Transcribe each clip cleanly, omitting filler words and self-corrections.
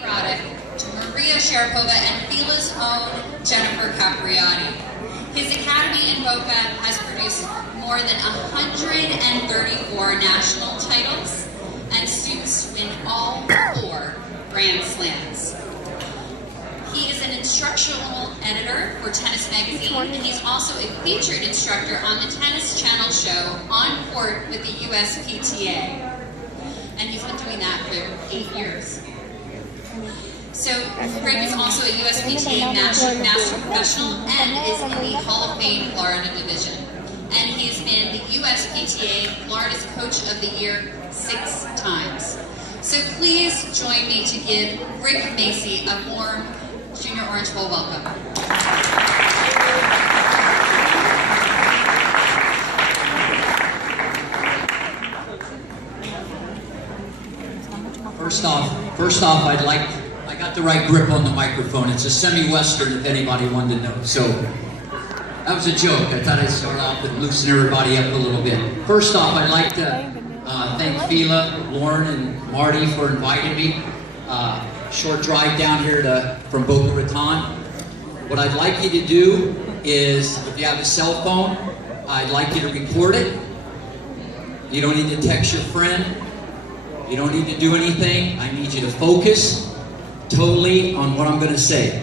Roddick to Maria Sharapova and Fila's own Jennifer Capriati. His academy in Boca has produced more than 134 national titles, and students win all 4 Grand Slams. He is an instructional editor for Tennis Magazine, and he's also a featured instructor on the Tennis Channel show On Court with the USPTA. And he's been doing that for 8 years. So Rick is also a USPTA Master Professional and is in the Hall of Fame Florida Division. And he's been the USPTA Florida's Coach of the Year 6 times. So please join me to give Rick Macci a warm Junior Orange Bowl welcome. First off, I got the right grip on the microphone. It's a semi-western, if anybody wanted to know. So that was a joke. I thought I'd start off and loosen everybody up a little bit. First off, I'd like to thank Fila, Lauren, and Marty for inviting me. Short drive down here from Boca Raton. What I'd like you to do is, if you have a cell phone, I'd like you to record it. You don't need to text your friend. You don't need to do anything. I need you to focus totally on what I'm going to say.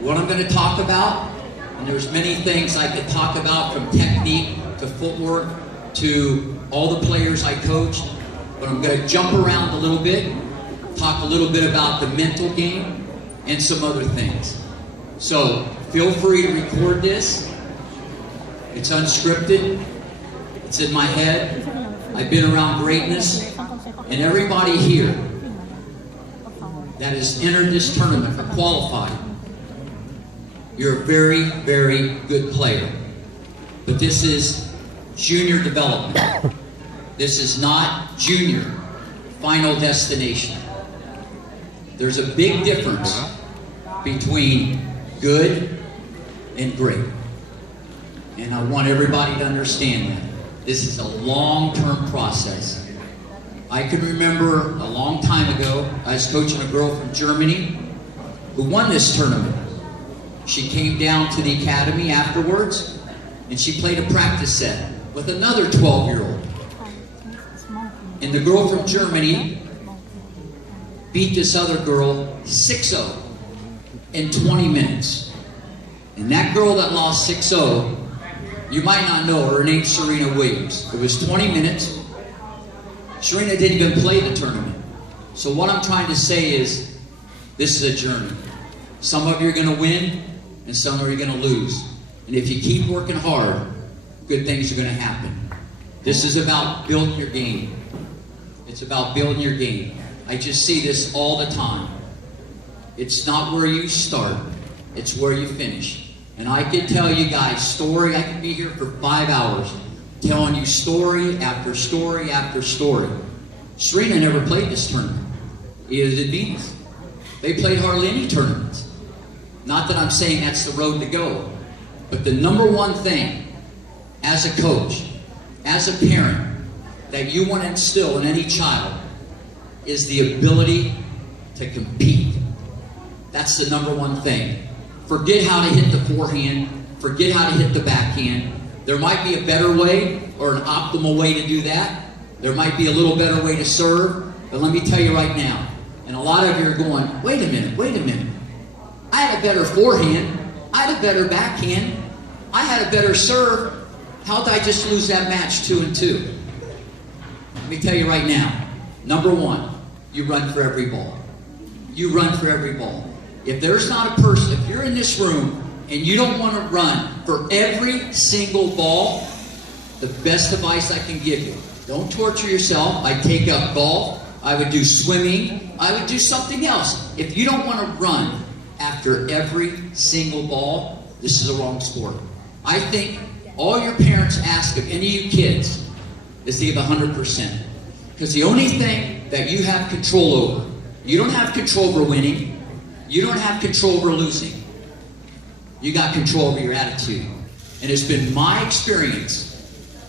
What I'm going to talk about, and there's many things I could talk about, from technique to footwork to all the players I coached, but I'm going to jump around a little bit, talk a little bit about the mental game and some other things. So feel free to record this. It's unscripted. It's in my head. I've been around greatness. And everybody here that has entered this tournament or qualified, you're a very, very good player. But this is junior development. This is not junior final destination. There's a big difference between good and great. And I want everybody to understand that. This is a long-term process. I can remember a long time ago, I was coaching a girl from Germany who won this tournament. She came down to the academy afterwards, and she played a practice set with another 12-year-old. And the girl from Germany beat this other girl 6-0 in 20 minutes. And that girl that lost 6-0, you might not know her, her name's Serena Williams. It was 20 minutes. Serena didn't even play the tournament. So what I'm trying to say is, this is a journey. Some of you are going to win, and some of you are going to lose. And if you keep working hard, good things are going to happen. This is about building your game. It's about building your game. I just see this all the time. It's not where you start, it's where you finish. And I can tell you guys story. I can be here for 5 hours telling you story after story after story. Serena never played this tournament. Neither did Venus. They played hardly any tournaments. Not that I'm saying that's the road to go, but the number one thing as a coach, as a parent, that you want to instill in any child is the ability to compete. That's the number one thing. Forget how to hit the forehand. Forget how to hit the backhand. There might be a better way or an optimal way to do that. There might be a little better way to serve. But let me tell you right now, and a lot of you are going, wait a minute. I had a better forehand. I had a better backhand. I had a better serve. How did I just lose that match 2-2? Let me tell you right now, number one, you run for every ball. You run for every ball. If there's not a person, if you're in this room and you don't want to run for every single ball, the best advice I can give you, don't torture yourself. I'd take up golf. I would do swimming. I would do something else. If you don't want to run after every single ball, this is the wrong sport. I think all your parents ask of any of you kids is to give 100%. Because the only thing that you have control over, you don't have control over winning. You don't have control over losing. You got control over your attitude. And it's been my experience,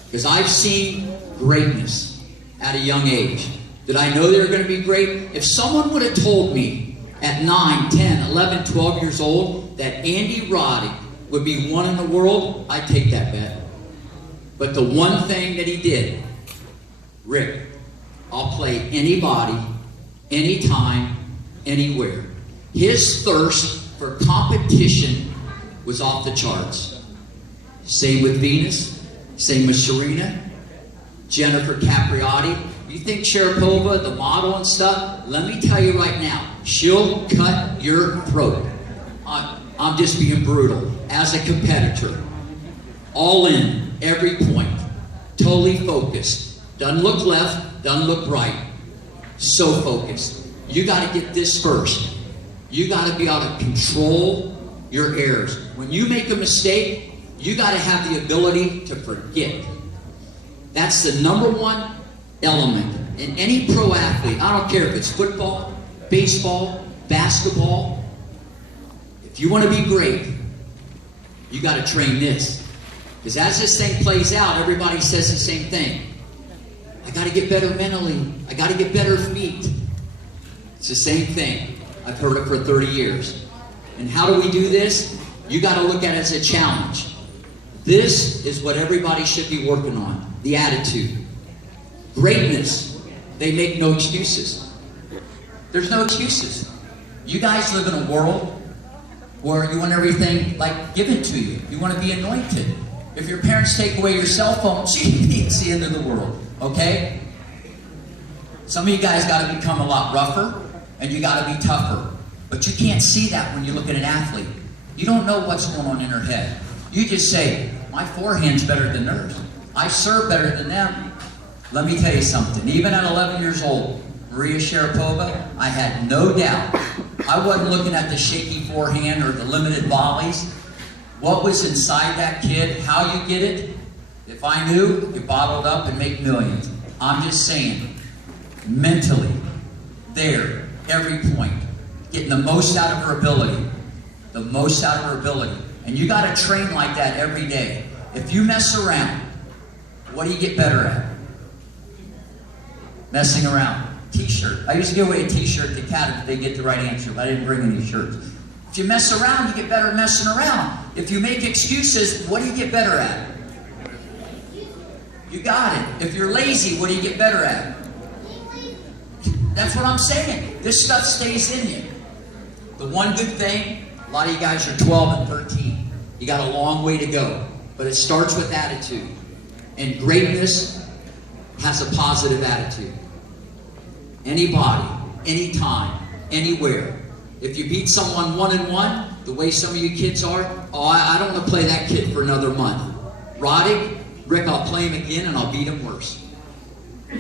because I've seen greatness at a young age. Did I know they were going to be great? If someone would have told me at 9, 10, 11, 12 years old that Andy Roddick would be one in the world, I'd take that bet. But the one thing that he did, Rick, I'll play anybody, anytime, anywhere. His thirst for competition was off the charts. Same with Venus, same with Serena, Jennifer Capriati. You think Sharapova, the model and stuff, let me tell you right now, she'll cut your throat. I'm just being brutal. As a competitor, all in, every point, totally focused. Doesn't look left, doesn't look right. So focused. You got to get this first. You got to be able to control your errors. When you make a mistake, you got to have the ability to forget. That's the number one element in any pro athlete. I don't care if it's football, baseball, basketball. If you want to be great, you got to train this. Because as this thing plays out, everybody says the same thing. I got to get better mentally. I got to get better feet. It's the same thing. I've heard it for 30 years. And how do we do this? You got to look at it as a challenge. This is what everybody should be working on. The attitude. Greatness. They make no excuses. There's no excuses. You guys live in a world where you want everything like given to you. You want to be anointed. If your parents take away your cell phone, it's the end of the world. Okay? Some of you guys got to become a lot rougher, and you got to be tougher. But you can't see that when you look at an athlete. You don't know what's going on in her head. You just say, my forehand's better than theirs. I serve better than them. Let me tell you something. Even at 11 years old, Maria Sharapova, I had no doubt. I wasn't looking at the shaky forehand or the limited volleys. What was inside that kid, how you get it, if I knew, you bottled up and make millions. I'm just saying, mentally, there, every point, getting the most out of her ability. The most out of her ability. And you got to train like that every day. If you mess around, what do you get better at? Messing around. T-shirt. I used to give away a t-shirt to Cat if they get the right answer, but I didn't bring any shirts. If you mess around, you get better at messing around. If you make excuses, what do you get better at? You got it. If you're lazy, what do you get better at? That's what I'm saying. This stuff stays in you. The one good thing, a lot of you guys are 12 and 13. You got a long way to go. But it starts with attitude. And greatness has a positive attitude. Anybody, anytime, anywhere. If you beat someone 1-1, the way some of you kids are, oh, I don't want to play that kid for another month. Roddick, Rick, I'll play him again and I'll beat him worse.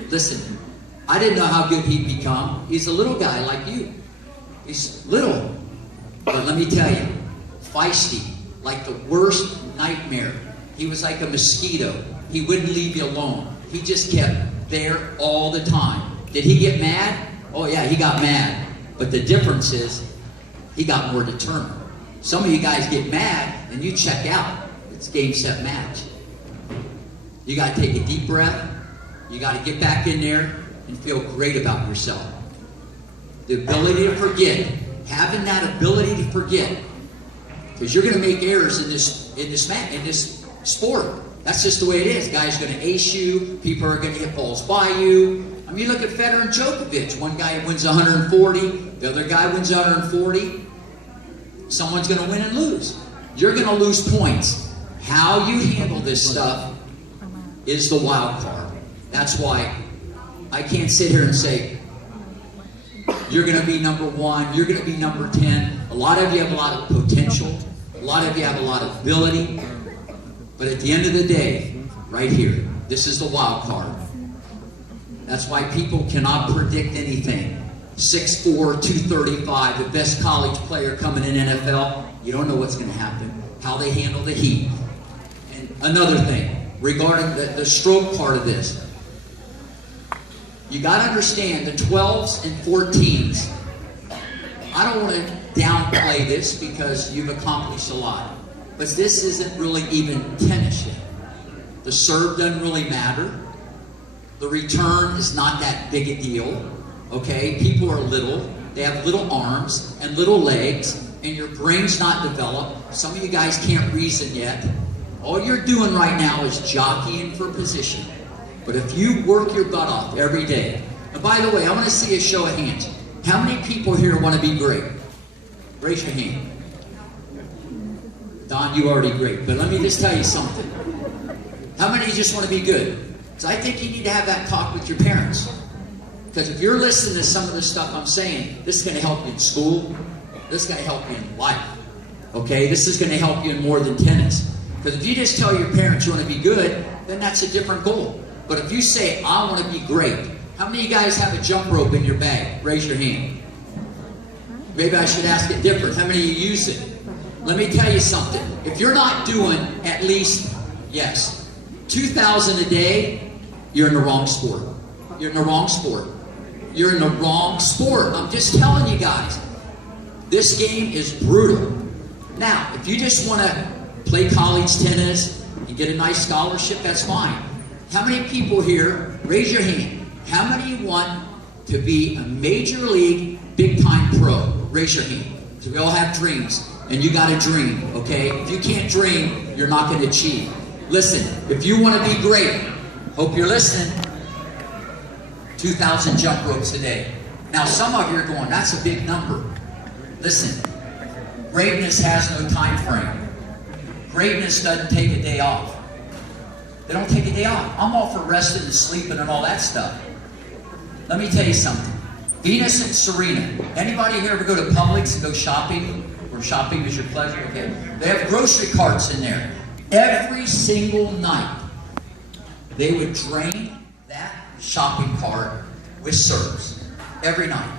Listen, I didn't know how good he'd become. He's a little guy like you. He's little. But let me tell you, feisty, like the worst nightmare. He was like a mosquito. He wouldn't leave you alone. He just kept there all the time. Did he get mad? Oh yeah, he got mad. But the difference is, he got more determined. Some of you guys get mad and you check out. It's game, set, match. You got to take a deep breath. You got to get back in there and feel great about yourself. The ability to forget, having that ability to forget, because you're going to make errors in this sport. That's just the way it is. Guys are going to ace you. People are going to hit balls by you. I mean, you look at Federer and Djokovic. One guy wins 140. The other guy wins 140. Someone's going to win and lose. You're going to lose points. How you handle this stuff is the wild card. That's why I can't sit here and say, you're going to be number 1, you're going to be number 10. A lot of you have a lot of potential. A lot of you have a lot of ability. But at the end of the day, right here, this is the wild card. That's why people cannot predict anything. 6'4", 235, the best college player coming in NFL. You don't know what's going to happen. How they handle the heat. And another thing, regarding the stroke part of this. You got to understand the 12s and 14s. I don't want to downplay this because you've accomplished a lot. But this isn't really even tennis yet. The serve doesn't really matter. The return is not that big a deal. Okay? People are little. they have little arms and little legs, and your brain's not developed. Some of you guys can't reason yet. All you're doing right now is jockeying for position. But if you work your butt off every day, and by the way, I want to see a show of hands. How many people here want to be great? Raise your hand. Don, you already great, but let me just tell you something. How many of you just want to be good? So I think you need to have that talk with your parents. Because if you're listening to some of the stuff I'm saying, this is going to help you in school. This is going to help you in life. Okay? This is going to help you in more than tennis. Because if you just tell your parents you want to be good, then that's a different goal. But if you say, I want to be great, how many of you guys have a jump rope in your bag? Raise your hand. Maybe I should ask it different. How many of you use it? Let me tell you something. If you're not doing at least, 2,000 a day, you're in the wrong sport. You're in the wrong sport. You're in the wrong sport. I'm just telling you guys. This game is brutal. Now, if you just want to play college tennis and get a nice scholarship, that's fine. How many people here, raise your hand, how many want to be a major league, big time pro? Raise your hand. So we all have dreams, and you got to dream, okay? If you can't dream, you're not going to achieve. Listen, if you want to be great, hope you're listening, 2,000 jump ropes a day. Now, some of you are going, that's a big number. Listen, greatness has no time frame. Greatness doesn't take a day off. They don't take a day off. I'm all for resting and sleeping and all that stuff. Let me tell you something. Venus and Serena. Anybody here ever go to Publix and go shopping? Or shopping is your pleasure? Okay. They have grocery carts in there. Every single night, they would drain that shopping cart with syrups. Every night.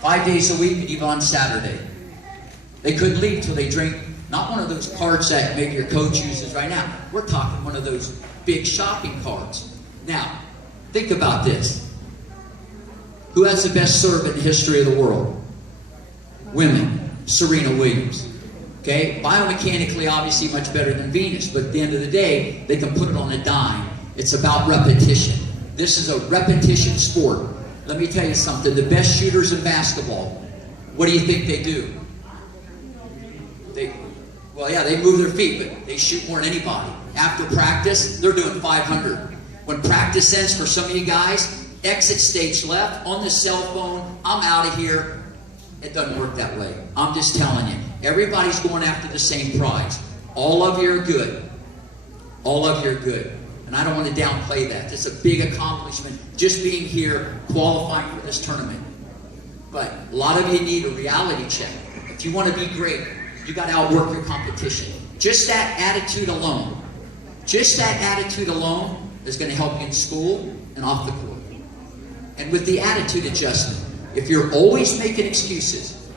5 days a week and even on Saturday. They couldn't leave till they drank, not one of those carts that maybe your coach uses right now. We're talking one of those big shopping carts. Now, think about this. Who has the best serve in the history of the world? Women. Serena Williams. Okay? Biomechanically, obviously much better than Venus, but at the end of the day, they can put it on a dime. It's about repetition. This is a repetition sport. Let me tell you something. The best shooters in basketball, what do you think they do? They move their feet, but they shoot more than anybody. After practice, they're doing 500. When practice ends for some of you guys, exit stage left, on the cell phone, I'm out of here. It doesn't work that way. I'm just telling you. Everybody's going after the same prize. All of you are good. All of you are good. And I don't want to downplay that. It's a big accomplishment just being here, qualifying for this tournament. But a lot of you need a reality check. If you want to be great, you got to outwork your competition. Just that attitude alone. Just that attitude alone is going to help you in school and off the court. And with the attitude adjustment, if you're always making excuses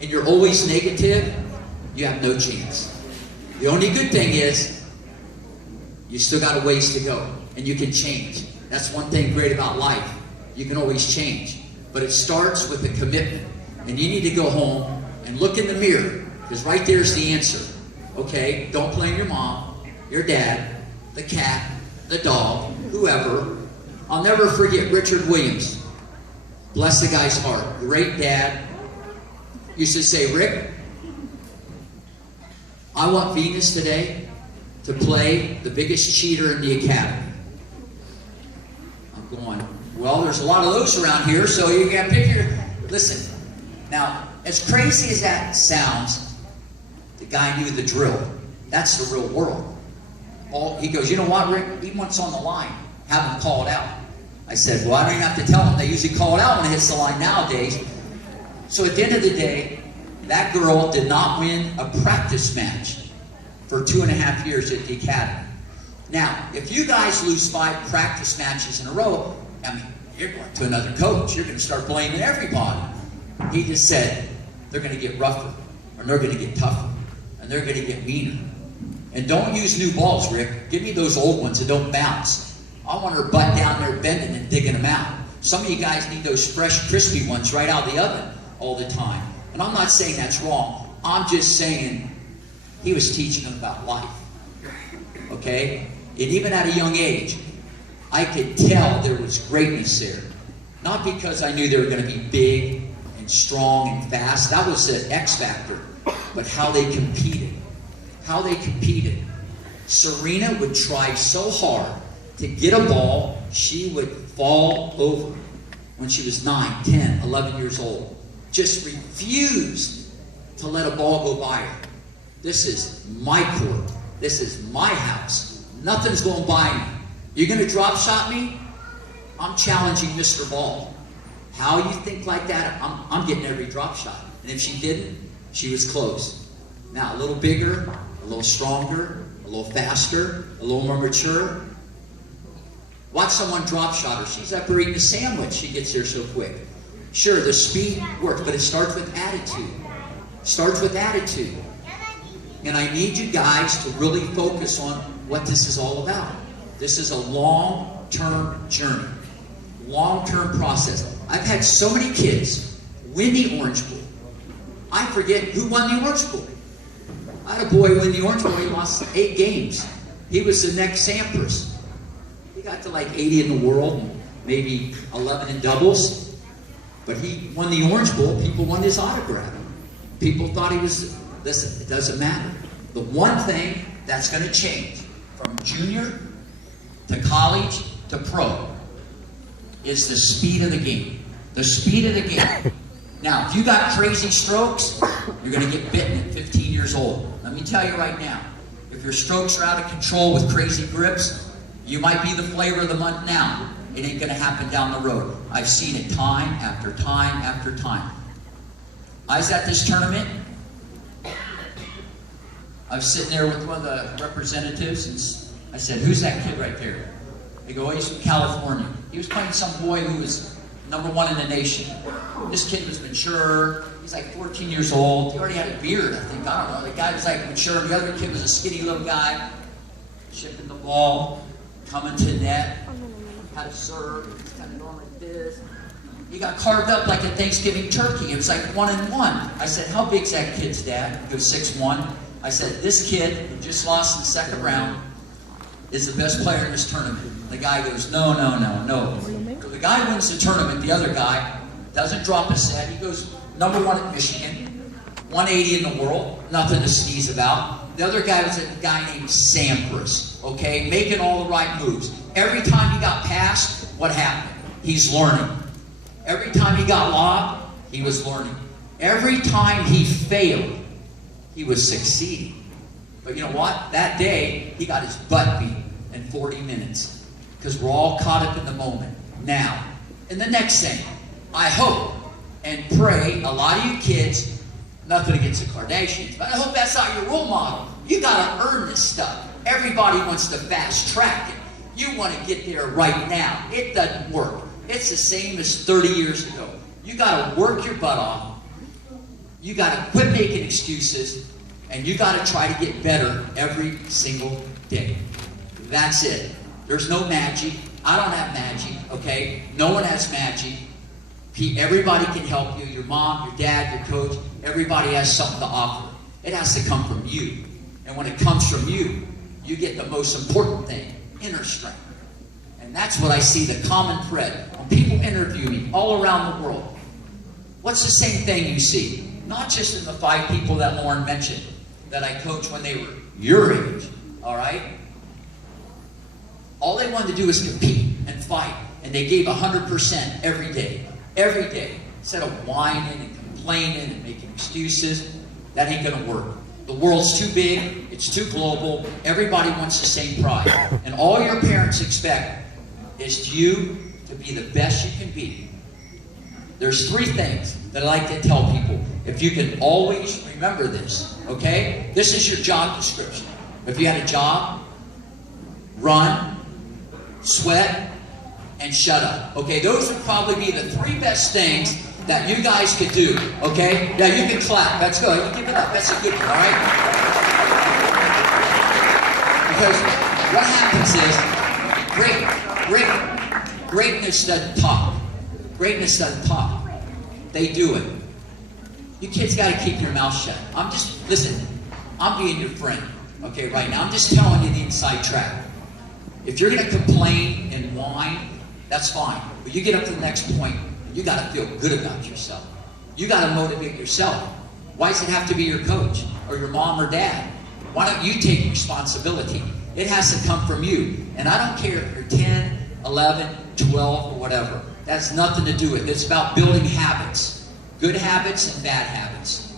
and you're always negative, you have no chance. The only good thing is you still got a ways to go and you can change. That's one thing great about life. You can always change. But it starts with a commitment. And you need to go home and look in the mirror, because right there's the answer. Okay? Don't blame your mom, your dad, the cat, the dog, whoever. I'll never forget Richard Williams. Bless the guy's heart. Great dad. Used to say, Rick, I want Venus today to play the biggest cheater in the academy. I'm going, well, there's a lot of those around here, so you got to pick your... Listen, now, as crazy as that sounds, the guy knew the drill. That's the real world. He goes, you know what, Rick? Even when it's on the line, have him call it out. I said, well, I don't even have to tell him. They usually call it out when it hits the line nowadays. So at the end of the day, that girl did not win a practice match for 2.5 years at the academy. Now, if you guys lose 5 practice matches in a row, I mean, you're going to another coach. You're going to start blaming everybody. He just said, they're going to get rougher, or they're going to get tougher, and they're going to get meaner. And don't use new balls, Rick. Give me those old ones that don't bounce. I want her butt down there bending and digging them out. Some of you guys need those fresh, crispy ones right out of the oven all the time. And I'm not saying that's wrong. I'm just saying he was teaching them about life. Okay? And even at a young age, I could tell there was greatness there. Not because I knew they were going to be big and and strong and fast. That was the X factor. But how they competed. How they competed. Serena would try so hard to get a ball, she would fall over when she was 9, 10, 11 years old. Just refused to let a ball go by her. This is my court. This is my house. Nothing's going by me. You're going to drop shot me? I'm challenging Mr. Ball. How you think like that? I'm getting every drop shot. And if she didn't, she was close. Now, a little bigger, a little stronger, a little faster, a little more mature. Watch someone drop shot her. She's up there eating a sandwich. She gets there so quick. Sure, the speed works, but it starts with attitude. Starts with attitude. And I need you guys to really focus on what this is all about. This is a long-term journey. Long-term process. I've had so many kids win the Orange Bowl. I forget who won the Orange Bowl. I had a boy win the Orange Bowl. He lost 8 games. He was the next Sampras. He got to like 80 in the world, and maybe 11 in doubles. But he won the Orange Bowl. People wanted his autograph. People thought he was, listen, it doesn't matter. The one thing that's going to change from junior to college to pro is the speed of the game. The speed of the game. Now, if you got crazy strokes, you're going to get bitten at 15 years old. Let me tell you right now, if your strokes are out of control with crazy grips, you might be the flavor of the month now. It ain't going to happen down the road. I've seen it time after time after time. I was at this tournament. I was sitting there with one of the representatives, and I said, "Who's that kid right there?" They go, "Oh, he's from California." He was playing some boy who was #1 in the nation. This kid was mature. He's like 14 years old. He already had a beard, I think. I don't know. The guy was like mature. The other kid was a skinny little guy, chipping the ball, coming to net, had a serve, kind of going like this. He got carved up like a Thanksgiving turkey. It was like 1-1. I said, "How big's that kid's dad?" He goes, 6'1". I said, "This kid who just lost in the second round is the best player in this tournament." The guy goes, "No, no, no, no." So the guy wins the tournament. The other guy doesn't drop a set. He goes #1 at Michigan, 180 in the world, nothing to sneeze about. The other guy was a guy named Sampras, okay, making all the right moves. Every time he got passed, what happened? He's learning. Every time he got lobbed, he was learning. Every time he failed, he was succeeding. But you know what? That day, he got his butt beat in 40 minutes. Because we're all caught up in the moment. Now, and the next thing, I hope and pray a lot of you kids, nothing against the Kardashians, but I hope that's not your role model. You got to earn this stuff. Everybody wants to fast track it. You want to get there right now. It doesn't work. It's the same as 30 years ago. You got to work your butt off. You got to quit making excuses, and you got to try to get better every single day. That's it. There's no magic. I don't have magic, okay? No one has magic. Everybody can help you. Your mom, your dad, your coach. Everybody has something to offer. It has to come from you. And when it comes from you, you get the most important thing, inner strength. And that's what I see, the common thread. When people interview me all around the world, what's the same thing you see? Not just in the 5 people that Lauren mentioned that I coached when they were your age, all right? All they wanted to do was compete and fight, and they gave 100% every day. Every day. Instead of whining and complaining and making excuses, that ain't gonna work. The world's too big, it's too global, everybody wants the same prize. And all your parents expect is you to be the best you can be. There's 3 things that I like to tell people. If you can always remember this, okay? This is your job description. If you had a job, run, sweat, and shut up. Okay, those would probably be the 3 best things that you guys could do. Okay? Yeah, you can clap. That's good. You give it up. That's a good one, all right? Because what happens is greatness doesn't talk. Greatness doesn't talk. They do it. You kids got to keep your mouth shut. Listen, I'm being your friend, okay, right now. I'm just telling you the inside track. If you're going to complain and whine, that's fine. But you get up to the next point, and you got to feel good about yourself. You got to motivate yourself. Why does it have to be your coach or your mom or dad? Why don't you take responsibility? It has to come from you. And I don't care if you're 10, 11, 12, or whatever. That's nothing to do with it. It's about building habits. Good habits and bad habits.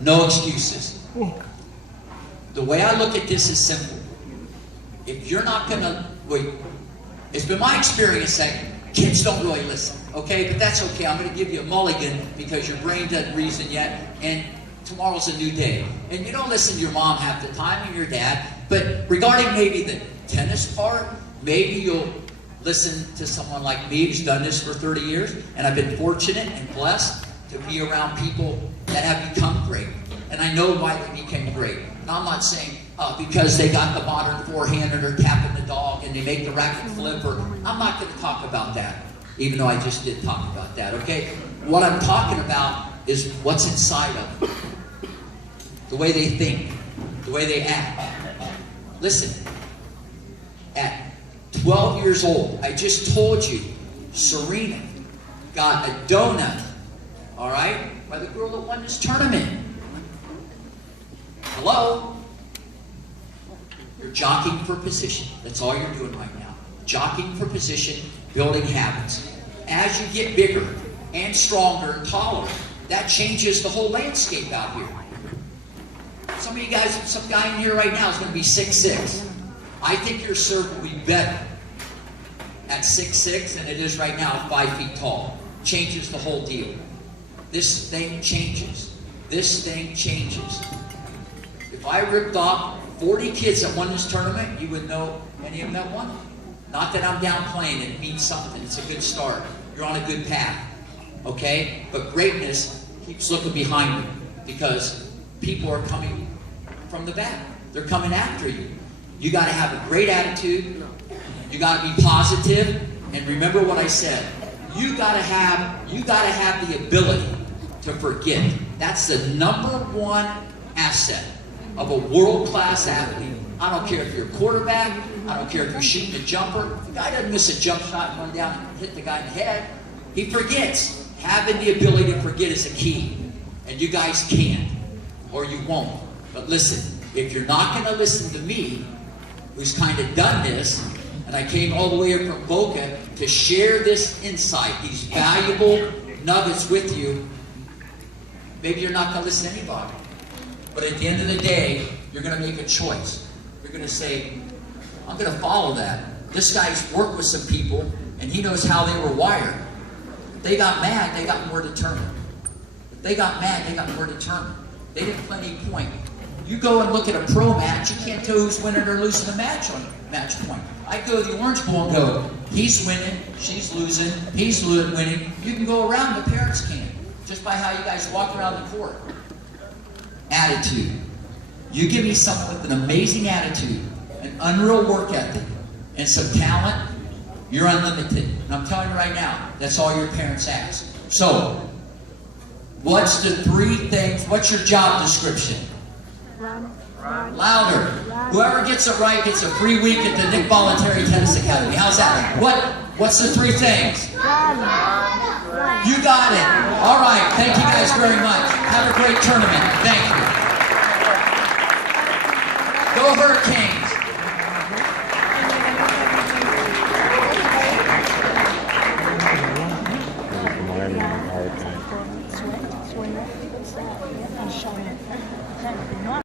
No excuses. The way I look at this is simple. If you're not going to, wait, it's been my experience that kids don't really listen, okay? But that's okay. I'm going to give you a mulligan because your brain doesn't reason yet, and tomorrow's a new day. And you don't listen to your mom half the time and your dad, but regarding maybe the tennis part, maybe you'll listen to someone like me who's done this for 30 years, and I've been fortunate and blessed to be around people that have become great. And I know why they became great. And I'm not saying because they got the modern forehand or they're tapping the dog and they make the racket flip, or I'm not going to talk about that, even though I just did talk about that, okay? What I'm talking about is what's inside of them. The way they think, the way they act. Listen, at 12 years old, I just told you, Serena got a donut, all right, by the girl that won this tournament. Hello? You're jockeying for position. That's all you're doing right now. Jockeying for position, building habits. As you get bigger and stronger and taller, that changes the whole landscape out here. Some of you guys, some guy in here right now is going to be 6'6". I think your serve will be better at 6'6" than it is right now at 5 feet tall. Changes the whole deal. This thing changes. This thing changes. If I ripped off 40 kids that won this tournament, you would know any of them that won. Not that I'm downplaying it. It means something. It's a good start. You're on a good path. Okay? But greatness keeps looking behind you because people are coming from the back. They're coming after you. You got to have a great attitude. You got to be positive. And remember what I said. You got to have the ability to forget. That's the #1 asset of a world-class athlete. I don't care if you're a quarterback. I don't care if you're shooting a jumper. If the guy doesn't miss a jump shot and run down and hit the guy in the head, he forgets. Having the ability to forget is a key. And you guys can't, or you won't. But listen, if you're not going to listen to me, who's kind of done this, and I came all the way up from Boca to share this insight, these valuable nuggets with you, maybe you're not going to listen to anybody. But at the end of the day, you're going to make a choice. You're going to say, I'm going to follow that. This guy's worked with some people, and he knows how they were wired. If they got mad, they got more determined. If they got mad, they got more determined. They didn't play any point. You go and look at a pro match, you can't tell who's winning or losing the match on match point. I go to the Orange Bowl and go, he's winning, she's losing, he's winning. You can go around, the parents can't, just by how you guys walk around the court. Attitude. You give me someone with an amazing attitude, an unreal work ethic, and some talent, you're unlimited. And I'm telling you right now, that's all your parents ask. So, what's the 3 things, what's your job description? Louder. Whoever gets it right gets a free week at the Nick Voluntary Tennis Academy. How's that? What's the 3 things? You got it. All right. Thank you guys very much. Have a great tournament. Thank you. Go Hurricanes.